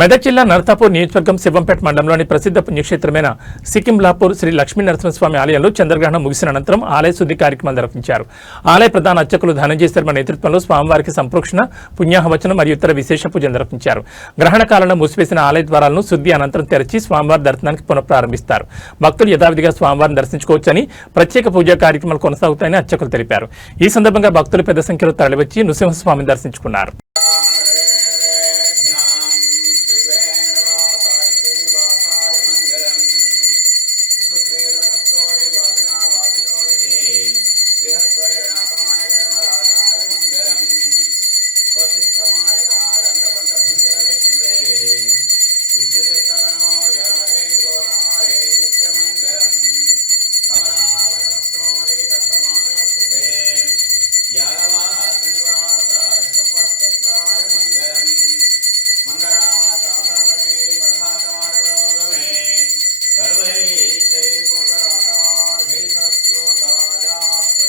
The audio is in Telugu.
మెదక్ జిల్లా నర్తాపూర్ నియోజకవర్గం శివంపేట మండలంలోని ప్రసిద్ధ పుణ్యక్షేత్రమైన సికింలాపూర్ శ్రీ లక్ష్మీనరసింహస్వామి ఆలయంలో చంద్రగ్రహణం ముగిసిన అనంతరం ఆలయ శుద్ధి కార్యక్రమాలు నిర్వహించారు. ఆలయ ప్రధాన అర్చకులు ధనంజయ శర్మ నేతృత్వంలో స్వామివారికి సంప్రోక్షణ, పుణ్యాహవచనం మరియు ఇతర విశేష పూజలు నిర్వహించారు. గ్రహణ కాలంలో మూసివేసిన ఆలయ ద్వారాలను శుద్ధి అనంతరం తెరచి స్వామివారి దర్శనానికి పునఃప్రారంభిస్తారు. భక్తులు యథావిధిగా స్వామివారిని దర్శించుకోవచ్చని, ప్రత్యేక పూజా కార్యక్రమాలు కొనసాగుతాయని అర్చకులు తెలిపారు. ఈ సందర్భంగా భక్తులు పెద్ద సంఖ్యలో తరలివచ్చి నృసింహస్వామిని దర్శించుకున్నారు.